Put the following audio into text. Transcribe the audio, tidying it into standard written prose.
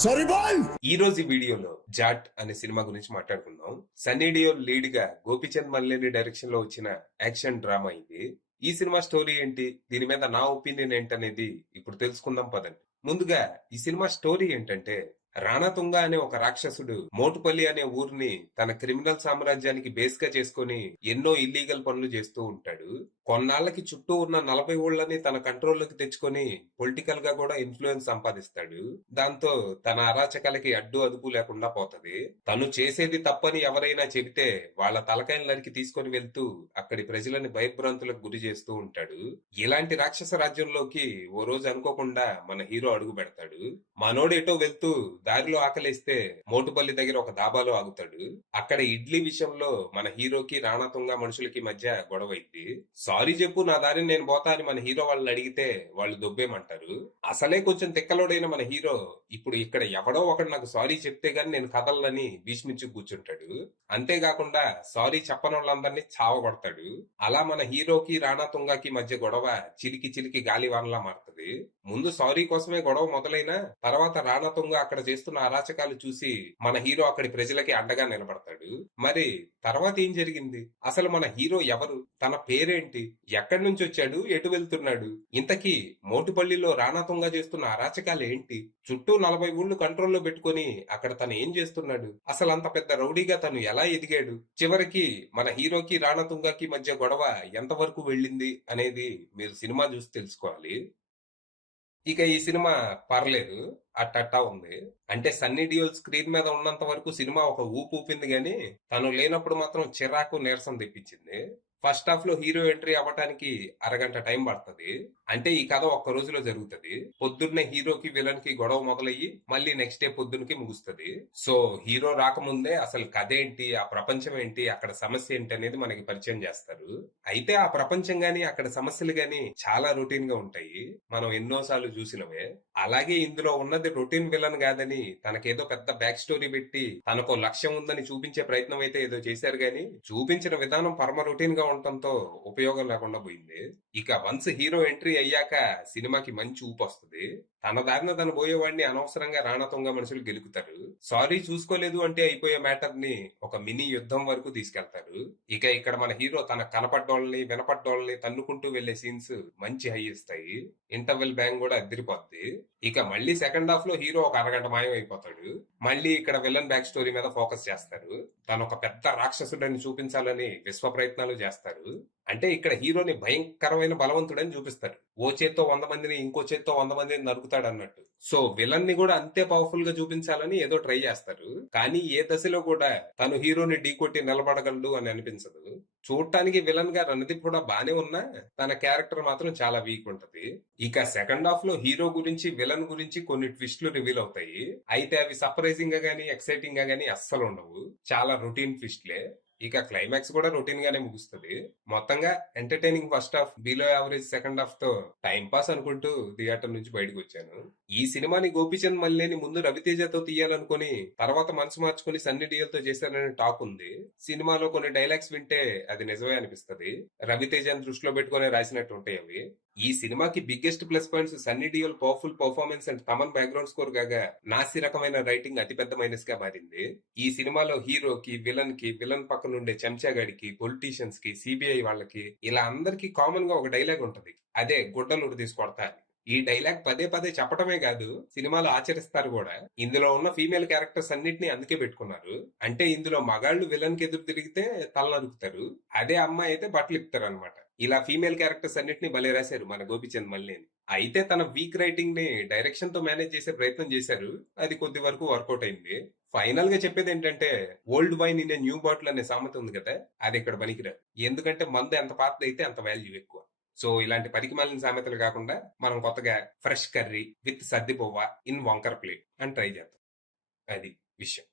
Sorry bye. ఈ రోజు ఈ వీడియోలో జాట్ అనే సినిమా గురించి మాట్లాడుకుందాం. సన్నీ డియోల్ లీడ్ గా గోపీచంద్ మల్లేని డైరెక్షన్ లో వచ్చిన యాక్షన్ డ్రామా ఇది. ఈ సినిమా స్టోరీ ఏంటి, దీని మీద నా ఒపీనియన్ ఏంటనేది ఇప్పుడు తెలుసుకుందాం పదండి. ముందుగా ఈ సినిమా స్టోరీ ఏంటంటే, రాణాతుంగ అనే ఒక రాక్షసుడు మోటుపల్లి అనే ఊరిని తన క్రిమినల్ సామ్రాజ్యానికి బేస్ గా చేసుకుని ఎన్నో ఇల్లీగల్ పనులు చేస్తూ ఉంటాడు. కొన్నాళ్లకి చుట్టూ ఉన్న 40 ఊళ్ళని తన కంట్రోల్లోకి తెచ్చుకొని పొలిటికల్ గా కూడా ఇన్ఫ్లుయెన్స్ సంపాదిస్తాడు. దాంతో తన అరాచకాలకి అడ్డు అదుపు లేకుండా పోతది. తను చేసేది తప్పని ఎవరైనా చెబితే వాళ్ళ తలకాయలు నరికి తీసుకొని వెళ్తూ అక్కడి ప్రజలని భయభ్రాంతులకు గురి చేస్తూ ఉంటాడు. ఇలాంటి రాక్షస రాజ్యంలోకి ఓ రోజు అనుకోకుండా మన హీరో అడుగు పెడతాడు. మనోడు ఎటో వెళ్తూ దారిలో ఆకలిస్తే మోటుపల్లి దగ్గర ఒక దాబాలో ఆగుతాడు. అక్కడ ఇడ్లీ విషయంలో మన హీరోకి రాణాతుంగ మనుషులకి మధ్య గొడవ అయింది. సారీ చెప్పు, నా దారిని నేను పోతా అని మన హీరో వాళ్ళని అడిగితే వాళ్ళు దొబ్బేమంటారు. అసలే కొంచెం తిక్కలోడైన మన హీరో ఇప్పుడు ఇక్కడ ఎవడో ఒకడు నాకు సారీ చెప్తే గాని నేను కదలని భీష్మించి కూర్చుంటాడు. అంతేకాకుండా సారీ చెప్పని వాళ్ళందరినీ చావగొడతాడు. అలా మన హీరోకి రాణాతుంగకి మధ్య గొడవ చిలికి చిలికి గాలివానలా మారుతుంది. ముందు సారీ కోసమే గొడవ మొదలైనా తర్వాత రాణాతుంగ అక్కడ చేస్తున్న అరాచకాలు చూసి మన హీరో అక్కడి ప్రజలకి అండగా నిలబడతాడు. మరి తర్వాత ఏం జరిగింది, అసలు మన హీరో ఎవరు, తన పేరేంటి, ఎక్కడి నుంచి వచ్చాడు, ఎటు వెళ్తున్నాడు, ఇంతకీ మోటుపల్లిలో రాణాతుంగ చేస్తున్న అరాచకాలు ఏంటి, చుట్టూ 40 ఊళ్ళు కంట్రోల్లో పెట్టుకుని అక్కడ తను ఏం చేస్తున్నాడు, అసలు అంత పెద్ద రౌడీగా తను ఎలా ఎదిగాడు, చివరికి మన హీరోకి రాణాతుంగకి మధ్య గొడవ ఎంతవరకు వెళ్ళింది అనేది మీరు సినిమా చూసి తెలుసుకోవాలి. ఇక ఈ సినిమా పర్లేదు, అట్టట్టా ఉంది. అంటే సన్నీ డియోల్ స్క్రీన్ మీద ఉన్నంత వరకు సినిమా ఒక ఊపు ఊపింది గాని తను లేనప్పుడు మాత్రం చిరాకు నీరసం తెప్పించింది. ఫస్ట్ హాఫ్ లో హీరో ఎంట్రీ అవ్వటానికి అరగంట టైం పడుతుంది. అంటే ఈ కథ ఒక్క రోజులో జరుగుతుంది. పొద్దున్నే హీరోకి విలన్ కి గొడవ మొదలయ్యి మళ్ళీ నెక్స్ట్ డే పొద్దునకి ముగుస్తుంది. సో హీరో రాకముందే అసలు కథ ఏంటి, ఆ ప్రపంచం ఏంటి, అక్కడ సమస్య ఏంటి అనేది మనకి పరిచయం చేస్తారు. అయితే ఆ ప్రపంచం గాని అక్కడ సమస్యలు గాని చాలా రొటీన్ గా ఉంటాయి, మనం ఎన్నోసార్లు చూసినవే. అలాగే ఇందులో ఉన్నది రొటీన్ విలన్ కాదని తనకేదో పెద్ద బ్యాక్ స్టోరీ పెట్టి తనకు లక్ష్యం ఉందని చూపించే ప్రయత్నం అయితే ఏదో చేశారు గాని చూపించిన విధానం పరమ రొటీన్ గా ఉండటంతో ఉపయోగం లేకుండా పోయింది. ఇక వన్స్ హీరో ఎంట్రీ అయ్యాక సినిమాకి మంచి ఊపు వస్తుంది. తన దారిన తను పోయేవాడిని అనవసరంగా రాణాతుంగ మనుషులు గెలుకుతారు. సారీ చూసుకోలేదు అంటే అయిపోయే మ్యాటర్ ని ఒక మినీ యుద్ధం వరకు తీసుకెళ్తారు. ఇక ఇక్కడ మన హీరో తన కనపడ్డోళ్ళని వినపడ్డోళ్ళని తన్నుకుంటూ వెళ్లే సీన్స్ మంచి హై ఇస్తాయి. ఇంటర్వెల్ బ్యాంగ్ కూడా అదిరిపోద్ది. ఇక మళ్ళీ సెకండ్ హాఫ్ లో హీరో ఒక అరగంట మాయం అయిపోతాడు. మళ్ళీ ఇక్కడ విలన్ బ్యాక్ స్టోరీ మీద ఫోకస్ చేస్తారు. తను ఒక పెద్ద రాక్షసుడని చూపించాలని విశ్వ ప్రయత్నాలు చేస్తారు. అంటే ఇక్కడ హీరోని భయంకరమైన బలవంతుడని చూపిస్తారు. ఓ చేత్తో 100 మందిని ఇంకో చేత్తో 100 మందిని నరుకుతాడు అన్నట్టు. సో విలన్ ని కూడా అంతే పవర్ఫుల్ గా చూపించాలని ఏదో ట్రై చేస్తారు. కానీ ఏ దశలో కూడా తను హీరోని ఢీకొట్టి నిలబడగలడు అని అనిపించదు. చూడటానికి విలన్ గా రణదీప్ కూడా బానే ఉన్నా తన క్యారెక్టర్ మాత్రం చాలా వీక్ ఉంటది. ఇక సెకండ్ హాఫ్ లో హీరో గురించి విలన్ గురించి కొన్ని ట్విస్టులు రివీల్ అవుతాయి. అయితే అవి సర్ప్రైజింగ్ గా గానీ ఎక్సైటింగ్ గా గానీ అస్సలు ఉండవు, చాలా రొటీన్ ట్విస్ట్లే. ఇక క్లైమాక్స్ కూడా రొటీన్ గానే ముగుస్తుంది. మొత్తంగా entertaining first half, below average second half తో టైం పాస్ అనుకుంటూ థియేటర్ నుంచి బయటకు వచ్చాను. ఈ సినిమాని గోపీచంద్ మల్లేని ముందు రవితేజతో తీయాలనుకుని తర్వాత మనసు మార్చుకుని సన్నీ డియోల్ తో చేశారనే టాక్ ఉంది. సినిమాలో కొన్ని డైలాగ్స్ వింటే అది నిజమే అనిపిస్తది. రవితేజని దృష్టిలో పెట్టుకుని రాసినట్టు ఉంటాయి అవి. ఈ సినిమాకి biggest plus points Sunny Deol powerful performance and Thaman background score కాగా నాసి రకమైన రైటింగ్ అతిపెద్ద మైనస్ గా మారింది. ఈ సినిమాలో హీరోకి విలన్ పక్కన ఉండే చెంచాగాడికి, పొలిటీషియన్స్ కి, సిబిఐ వాళ్ళకి ఇలా అందరికి కామన్ గా ఒక డైలాగ్ ఉంటది, అదే గుడ్డలు తీసుకొడతా అని. ఈ డైలాగ్ పదే పదే చెప్పటమే కాదు సినిమాలో ఆచరిస్తారు కూడా. ఇందులో ఉన్న ఫీమేల్ క్యారెక్టర్స్ అన్నిటిని అందుకే పెట్టుకున్నారు. అంటే ఇందులో మగాళ్ళు విలన్ కి ఎదురు తిరిగితే తల నరుకుతారు, అదే అమ్మాయి అయితే బట్టలు ఇప్పుతారు అనమాట. ఇలా ఫీమేల్ క్యారెక్టర్స్ అన్నిటిని భలే రాశారు మన గోపీచంద్ మల్లేని. అయితే తన వీక్ రైటింగ్ ని డైరెక్షన్ తో మేనేజ్ చేసే ప్రయత్నం చేశారు, అది కొద్ది వరకు వర్కౌట్ అయింది. ఫైనల్ గా చెప్పేది ఏంటంటే, old wine in a new bottle అనే సామెత ఉంది కదా, అది ఇక్కడ పనికిరాదు. ఎందుకంటే మందు ఎంత పాతది అయితే అంత వాల్యూ ఎక్కువ. సో ఇలాంటి పనికి మాలిన సామెతలు కాకుండా మనం కొత్తగా ఫ్రెష్ కర్రీ విత్ సర్ది పువ్వ ఇన్ వంకర్ ప్లేట్ అని ట్రై చేద్దాం. అది విషయం.